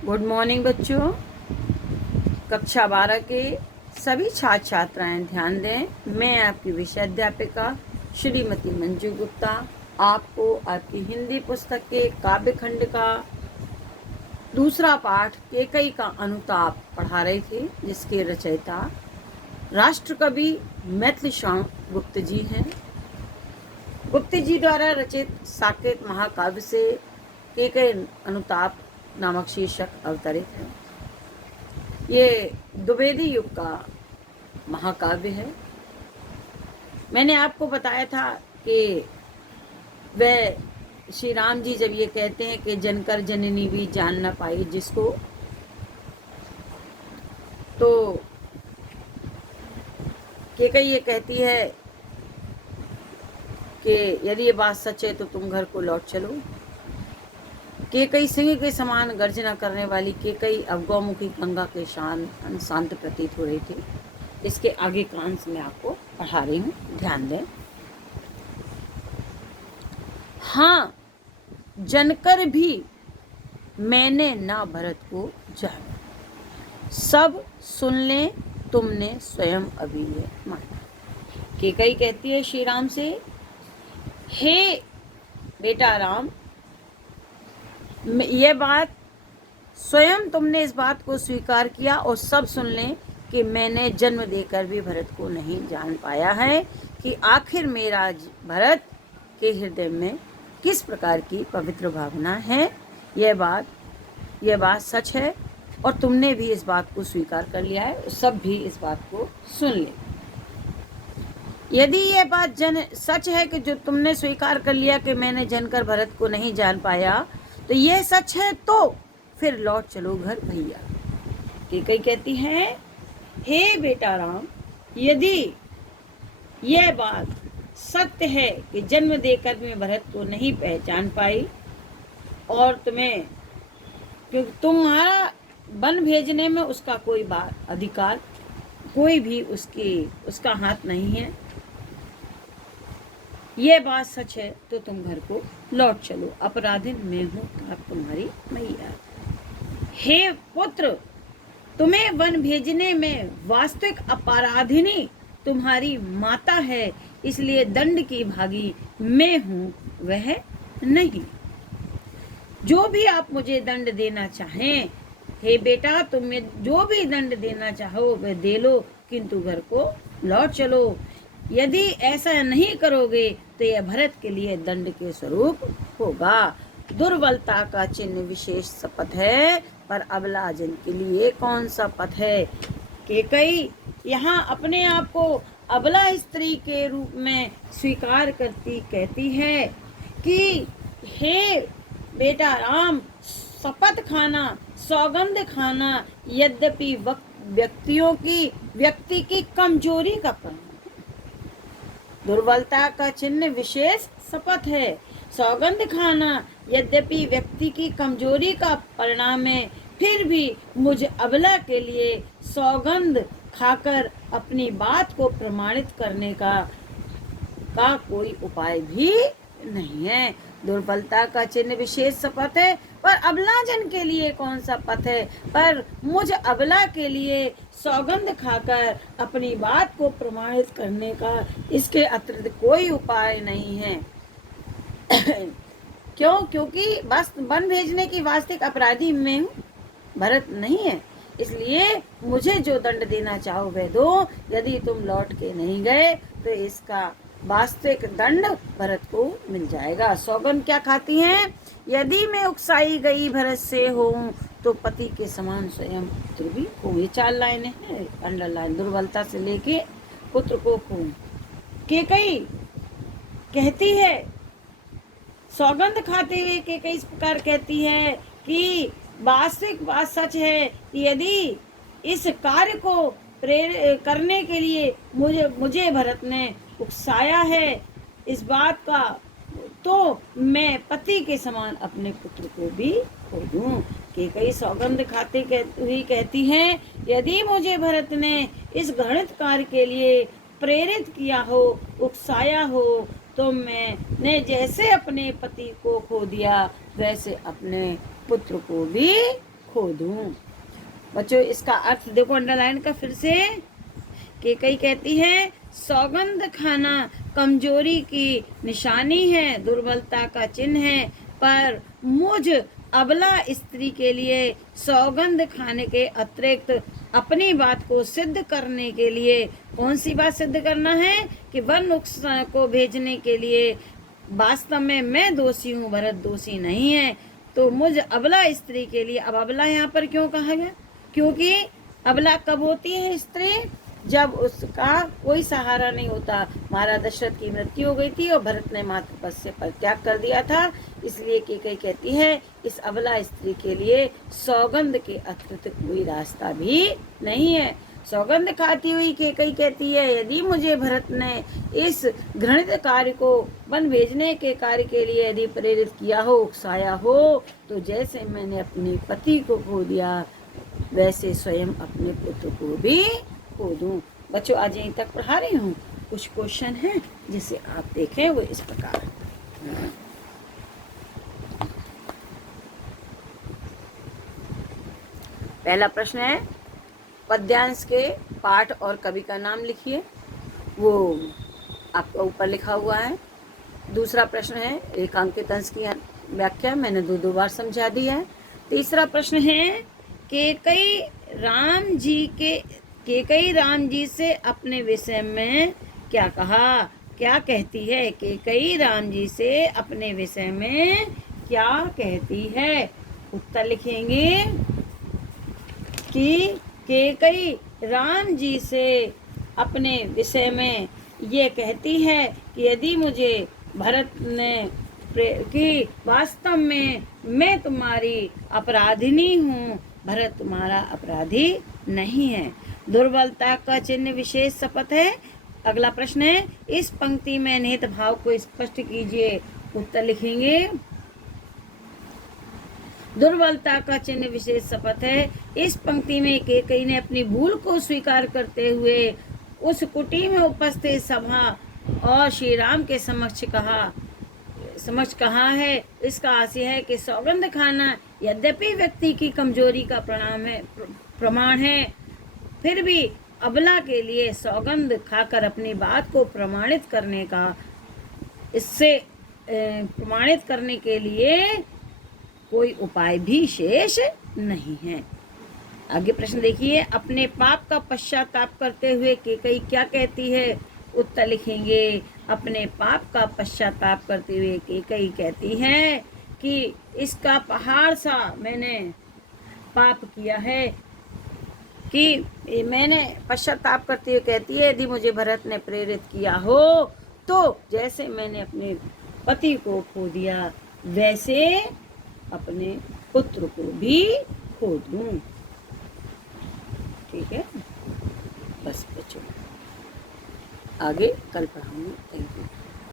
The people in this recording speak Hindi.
गुड मॉर्निंग बच्चों। कक्षा 12 के सभी छात्र छात्राएं ध्यान दें। मैं आपकी विषय अध्यापिका श्रीमती मंजू गुप्ता आपको आपकी हिंदी पुस्तक के काव्य खंड का दूसरा पाठ केकई का अनुताप पढ़ा रही थी, जिसके रचयिता राष्ट्र कवि मैथिली शरण गुप्त जी हैं। गुप्त जी द्वारा रचित साकेत महाकाव्य से केकई अनुताप नामक शीर्षक अवतरित है। ये द्विवेदी युग का महाकाव्य है। मैंने आपको बताया था कि वह श्री राम जी जब ये कहते हैं कि जनकर जननी भी जान न पाई जिसको, तो केकई ये कहती है कि यदि ये बात सच है तो तुम घर को लौट चलो। केकई सिंह के समान गर्जना करने वाली केकई अब गौमुखी गंगा के शांत प्रतीत हो रही थी। इसके आगे का अंश मैं आपको पढ़ा रही हूँ, ध्यान दें। हाँ, जनकर भी मैंने ना भरत को जाना, सब सुन ले तुमने स्वयं अभी ये माना। केकई कहती है श्री राम से, हे बेटा राम, ये बात स्वयं तुमने इस बात को स्वीकार किया और सब सुन लें कि मैंने जन्म देकर भी भरत को नहीं जान पाया है कि आखिर मेरा भरत के हृदय में किस प्रकार की पवित्र भावना है। यह बात सच है और तुमने भी इस बात को स्वीकार कर लिया है, सब भी इस बात को सुन ले। यदि यह बात सच है कि जो तुमने स्वीकार कर लिया कि मैंने जनकर भरत को नहीं जान पाया, तो यह सच है तो फिर लौट चलो घर भैया। केकई कहती है, हे बेटा राम, यदि यह बात सत्य है कि जन्म देकर मैं भरत को नहीं पहचान पाई और क्योंकि तुम्हारा वन भेजने में उसका कोई अधिकार, कोई भी उसका हाथ नहीं है, ये बात सच है तो तुम घर को लौट चलो। अपराधिन मैं हूँ तुम्हारी मैया। हे पुत्र, तुम्हें वन भेजने में वास्तविक अपराधिनी तुम्हारी माता है, इसलिए दंड की भागी मैं हूँ, वह नहीं। जो भी आप मुझे दंड देना चाहें, हे बेटा, तुम्हें जो भी दंड देना चाहो वह दे लो, किंतु घर को लौट चलो। यदि ऐसा नहीं करोगे तो यह भरत के लिए दंड के स्वरूप होगा। दुर्बलता का चिन्ह विशेष शपथ है, पर अबला जन के लिए कौन सा पथ है। केकई यहाँ अपने आप को अबला स्त्री के रूप में स्वीकार कहती है कि हे बेटा राम, शपथ खाना, सौगंध खाना यद्यपि व्यक्ति की कमजोरी का परिणाम, दुर्बलता का चिन्ह विशेष शपथ है। सौगंध खाना यद्यपि व्यक्ति की कमजोरी का परिणाम है, फिर भी मुझ अबला के लिए सौगंध खाकर अपनी बात को प्रमाणित करने का कोई उपाय भी नहीं है। दुर्बलता का चिन्ह विशेष शपथ है, पर अबला जन के लिए कौन सा पथ है। पर मुझ अबला के लिए सौगंध खाकर अपनी बात को प्रमाणित करने का इसके अतिरिक्त कोई उपाय नहीं है। क्यों? क्योंकि बस वन भेजने की वास्तविक अपराधी मैं हूँ, भरत नहीं है। इसलिए मुझे जो दंड देना चाहो वह दो। यदि तुम लौट के नहीं गए तो इसका वास्तविक दंड भरत को मिल जाएगा। सौगंध क्या खाती हैं? यदि मैं उकसाई गई भरत से हूँ तो पति के समान स्वयं पुत्र भी हूँ। ये 4 लाइनें हैं, अंडरलाइन। दुर्बलता से लेके पुत्र को हूँ। केकई कहती है, सौगंध खाते हुए केकई इस प्रकार कहती है कि वास्तविक बात सच है कि यदि इस कार्य को करने के लिए मुझे भरत ने उकसाया है इस बात का, तो मैं पति के समान अपने पुत्र को भी खो दूं। केकई सौगंध खाते हुई कहती हैं, यदि मुझे भरत ने इस घृणित कार्य के लिए प्रेरित किया हो, उकसाया हो, तो मैंने जैसे अपने पति को खो दिया वैसे अपने पुत्र को भी खो दूं। बच्चों इसका अर्थ देखो अंडरलाइन का फिर से। केकई कहती है सौगंध खाना कमजोरी की निशानी है, दुर्बलता का चिन्ह है, पर मुझ अबला स्त्री के लिए सौगंध खाने के अतिरिक्त अपनी बात को सिद्ध करने के लिए, कौन सी बात सिद्ध करना है कि वन नुकसान को भेजने के लिए वास्तव में मैं दोषी हूँ, भरत दोषी नहीं है। तो मुझ अबला स्त्री के लिए, अब अबला यहाँ पर क्यों कहा गया? क्योंकि अबला कब होती है स्त्री? जब उसका कोई सहारा नहीं होता। महाराज दशरथ की मृत्यु हो गई थी और भरत ने मातृपद से परित्याग कर दिया था, इसलिए केकई कहती है इस अबला स्त्री के लिए सौगंध के अतिरिक्त कोई रास्ता भी नहीं है। सौगंध खाती हुई केकई कहती है यदि मुझे भरत ने इस घृणित कार्य को वन भेजने के कार्य के लिए यदि प्रेरित किया हो, उकसाया हो, तो जैसे मैंने अपने पति को खो दिया वैसे स्वयं अपने पुत्र को भी खो दूं। बच्चों आज यहीं तक पढ़ा रही हूँ। कुछ क्वेश्चन हैं जिसे आप देखें, वो इस प्रकार। पहला प्रश्न है पद्यांश के पाठ और कवि का नाम लिखिए, वो आपका ऊपर लिखा हुआ है। दूसरा प्रश्न है रेखांकित अंश की व्याख्या, मैंने दो बार समझा दिया है। तीसरा प्रश्न है केकई राम जी से अपने विषय में क्या कहा, क्या कहती है? केकई राम जी से अपने विषय में क्या कहती है? उत्तर लिखेंगे कि केकई राम जी से अपने विषय में ये कहती है कि यदि मुझे भरत ने कि वास्तव में मैं तुम्हारी अपराधिनी हूँ, भरत तुम्हारा अपराधी नहीं है। दुर्बलता का चिन्ह विशेष शपथ है। अगला प्रश्न है इस पंक्ति में निहित भाव को स्पष्ट कीजिए। उत्तर लिखेंगे दुर्बलता का चिन्ह विशेष शपथ है। इस पंक्ति में केकई ने अपनी भूल को स्वीकार करते हुए उस कुटी में उपस्थित सभा और श्री राम के समक्ष कहा है। इसका आशय है कि सौगंध खाना यद्यपि व्यक्ति की कमजोरी का प्रमाण है, फिर भी अबला के लिए सौगंध खाकर अपनी बात को प्रमाणित करने के लिए कोई उपाय भी शेष नहीं है। आगे प्रश्न देखिए अपने पाप का पश्चाताप करते हुए केकई क्या कहती है? उत्तर लिखेंगे अपने पाप का पश्चाताप करते हुए केकई कहती है कि इसका पहाड़ सा मैंने पाप किया है, कि मैंने पश्चाताप करते हुए कहती है यदि मुझे भरत ने प्रेरित किया हो तो जैसे मैंने अपने पति को खो दिया वैसे अपने पुत्र को भी खो दूं। ठीक है, बस बच्चों आगे कल पढ़ाऊंगी। Thank you.